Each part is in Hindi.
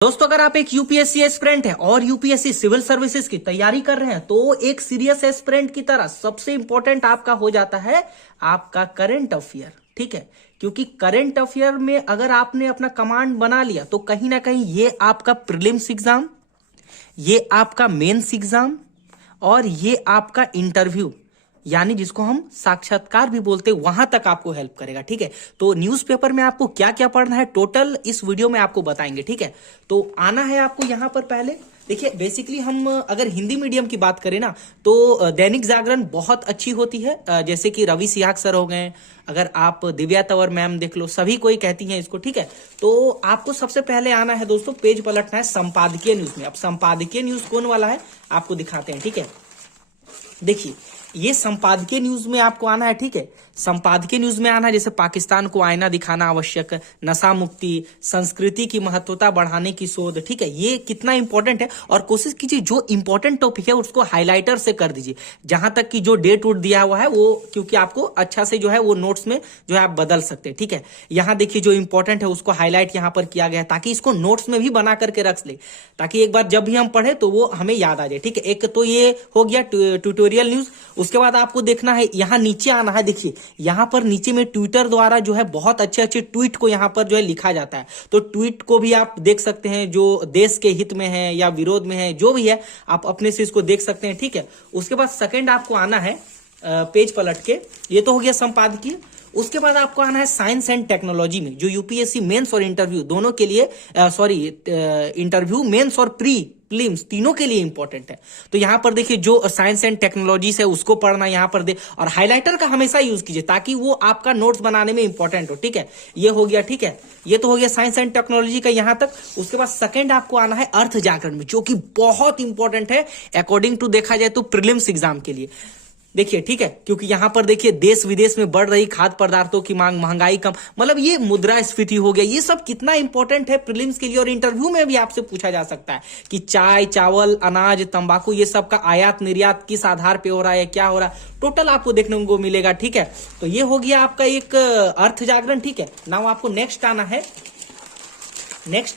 दोस्तों अगर आप एक यूपीएससी एस्पिरेंट है और यूपीएससी सिविल सर्विसेज की तैयारी कर रहे हैं तो एक सीरियस एस्पिरेंट की तरह सबसे इंपॉर्टेंट आपका हो जाता है आपका करंट अफेयर। ठीक है, क्योंकि करंट अफेयर में अगर आपने अपना कमांड बना लिया तो कहीं ना कहीं ये आपका प्रीलिम्स एग्जाम, ये आपका मेंस एग्जाम और ये आपका इंटरव्यू यानी जिसको हम साक्षात्कार भी बोलते हैं वहां तक आपको हेल्प करेगा। ठीक है, तो न्यूज़पेपर में आपको क्या क्या पढ़ना है टोटल इस वीडियो में आपको बताएंगे। ठीक है, तो आना है आपको यहां पर। पहले देखिए, बेसिकली हम अगर हिंदी मीडियम की बात करें ना तो दैनिक जागरण बहुत अच्छी होती है, जैसे कि रवि सिहाग सर हो गए, अगर आप दिव्या तंवर मैम देख लो, सभी कोई कहती हैं इसको। ठीक है, तो आपको सबसे पहले आना है दोस्तों, पेज पलटना है संपादकीय न्यूज में। अब संपादकीय न्यूज कौन वाला है आपको दिखाते हैं। ठीक है, देखिए ये संपादकीय न्यूज में आपको आना है। ठीक है, संपादकीय न्यूज में आना है, जैसे पाकिस्तान को आईना दिखाना आवश्यक, नशा मुक्ति, संस्कृति की महत्वता बढ़ाने की शोध। ठीक है, ये कितना इंपॉर्टेंट है और कोशिश कीजिए जो इंपॉर्टेंट टॉपिक है उसको हाईलाइटर से कर दीजिए, जहां तक कि जो डेट वोट दिया हुआ है वो, क्योंकि आपको अच्छा से जो है वो नोट्स में जो है आप बदल सकते हैं। ठीक है, यहां देखिए जो इंपॉर्टेंट है उसको हाईलाइट यहां पर किया गया है ताकि इसको नोट्स में भी बना करके रख ले, ताकि एक बार जब भी हम पढ़े तो वो हमें याद आ जाए। ठीक है, एक तो ये हो गया ट्यूटोरियल न्यूज। उसके बाद आपको देखना है, यहां नीचे आना है। देखिए यहां पर नीचे में ट्विटर द्वारा जो है बहुत अच्छे अच्छे ट्वीट को यहां पर जो है लिखा जाता है, तो ट्वीट को भी आप देख सकते हैं, जो देश के हित में है या विरोध में है, जो भी है आप अपने से इसको देख सकते हैं। ठीक है, उसके बाद सेकंड आपको आना है पेज पलट के, ये तो हो गया संपादकीय। उसके बाद आपको आना है साइंस एंड टेक्नोलॉजी में, जो यूपीएससी मेंस और इंटरव्यू दोनों के लिए, इंटरव्यू मेंस और प्रीलिम्स तीनों के लिए इंपॉर्टेंट है। तो यहां पर देखिए जो साइंस एंड टेक्नोलॉजी से उसको पढ़ना यहां पर दे, और हाइलाइटर का हमेशा यूज कीजिए ताकि वो आपका नोट्स बनाने में इंपॉर्टेंट हो। ठीक है, ये हो गया। ठीक है, ये तो हो गया साइंस एंड टेक्नोलॉजी का यहां तक। उसके बाद सेकंड आपको आना है अर्थ जागरण में, जो कि बहुत इंपॉर्टेंट है अकॉर्डिंग टू देखा जाए तो प्रीलिम्स एग्जाम के लिए। देखिए, ठीक है, क्योंकि यहां पर देखिए देश विदेश में बढ़ रही खाद्य पदार्थों की मांग, महंगाई कम, मतलब ये मुद्रास्फीति हो गया, ये सब कितना इंपॉर्टेंट है प्रीलिम्स के लिए। और इंटरव्यू में भी आपसे पूछा जा सकता है कि चाय, चावल, अनाज, तंबाकू, ये सब का आयात निर्यात किस आधार पे हो रहा है, क्या हो रहा है, टोटल आपको देखने को मिलेगा। ठीक है, तो ये हो गया आपका एक अर्थ जागरण। ठीक है, नाउ आपको नेक्स्ट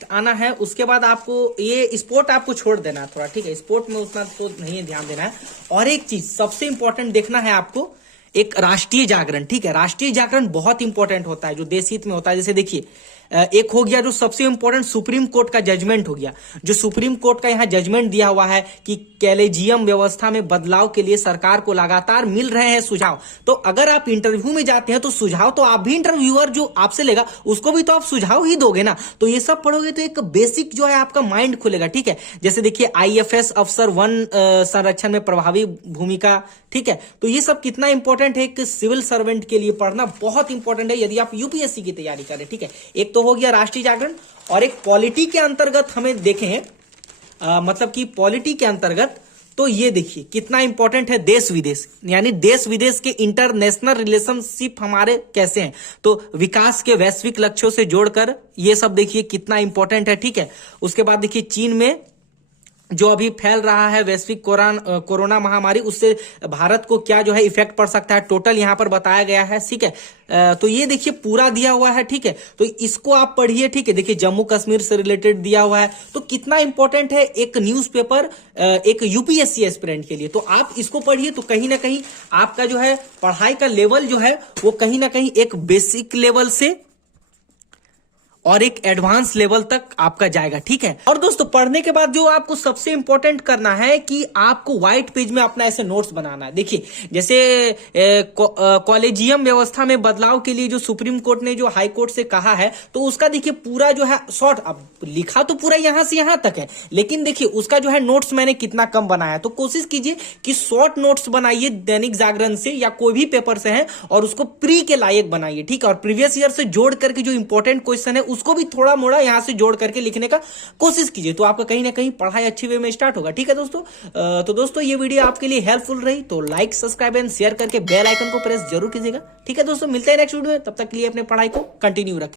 आना है। उसके बाद आपको ये स्पोर्ट आपको छोड़ देना है थोड़ा। ठीक है, स्पोर्ट में उतना तो नहीं ध्यान देना है। और एक चीज सबसे इंपॉर्टेंट देखना है आपको, एक राष्ट्रीय जागरण। ठीक है, राष्ट्रीय जागरण बहुत इंपॉर्टेंट होता है, जो देश हित में होता है। जैसे देखिए एक हो गया जो सबसे इंपॉर्टेंट सुप्रीम कोर्ट का जजमेंट हो गया, जो सुप्रीम कोर्ट का यहाँ जजमेंट दिया हुआ है कि कॉलेजियम व्यवस्था में बदलाव के लिए सरकार को लगातार मिल रहे हैं सुझाव। तो अगर आप इंटरव्यू में जाते हैं तो सुझाव तो आप भी, इंटरव्यूअर जो आपसे लेगा उसको भी तो आप सुझाव ही दोगे ना। तो ये सब पढ़ोगे तो एक बेसिक जो है आपका माइंड खुलेगा। ठीक है, जैसे देखिए आईएफएस अफसर वन संरक्षण में प्रभावी भूमिका। ठीक है, तो ये सब कितना इंपॉर्टेंट है, एक सिविल सर्वेंट के लिए पढ़ना बहुत इंपॉर्टेंट है यदि आप यूपीएससी की तैयारी करें। ठीक है, एक तो हो गया राष्ट्रीय जागरण, और एक पॉलिटी के अंतर्गत हमें देखें, मतलब कि पॉलिटी के अंतर्गत तो ये देखिए कितना इंपॉर्टेंट है देश विदेश, यानी देश विदेश के इंटरनेशनल रिलेशनशिप हमारे कैसे हैं, तो विकास के वैश्विक लक्ष्यों से जोड़कर ये सब देखिए कितना इंपॉर्टेंट है। ठीक है, उसके बाद देखिए चीन में जो अभी फैल रहा है वैश्विक कोरोना महामारी, उससे भारत को क्या जो है इफेक्ट पड़ सकता है, टोटल यहां पर बताया गया है। ठीक है, तो ये देखिए पूरा दिया हुआ है। ठीक है, तो इसको आप पढ़िए। ठीक है, देखिए जम्मू कश्मीर से रिलेटेड दिया हुआ है, तो कितना इंपॉर्टेंट है एक न्यूज़पेपर एक यूपीएससी एस्पिरेंट के लिए। तो आप इसको पढ़िए, तो कहीं ना कहीं आपका जो है पढ़ाई का लेवल जो है वो कहीं ना कहीं एक बेसिक लेवल से और एक एडवांस लेवल तक आपका जाएगा। ठीक है, और दोस्तों पढ़ने के बाद जो आपको सबसे इंपॉर्टेंट करना है कि आपको व्हाइट पेज में अपना ऐसे नोट्स बनाना है। देखिए जैसे कॉलेजियम व्यवस्था में बदलाव के लिए जो सुप्रीम कोर्ट ने जो हाई कोर्ट से कहा है, तो उसका देखिए पूरा जो है शॉर्ट, अब लिखा तो पूरा यहां से यहां तक है, लेकिन देखिए उसका जो है नोट्स मैंने कितना कम बनाया। तो कोशिश कीजिए कि शॉर्ट नोट्स बनाइए दैनिक जागरण से या कोई भी पेपर से है, और उसको प्री के लायक बनाइए। ठीक है, और प्रीवियस ईयर से जोड़ करके जो इंपॉर्टेंट क्वेश्चन है उसको भी थोड़ा मोड़ा यहां से जोड़ करके लिखने का कोशिश कीजिए, तो आपका कहीं ना कहीं पढ़ाई अच्छी वे में स्टार्ट होगा। ठीक है दोस्तों, तो दोस्तों ये वीडियो आपके लिए हेल्पफुल रही तो लाइक, सब्सक्राइब एंड शेयर करके बेल आइकन को प्रेस जरूर कीजिएगा। ठीक है दोस्तों, मिलते हैं नेक्स्ट वीडियो में, तब तक के लिए अपने पढ़ाई को कंटिन्यू रखें।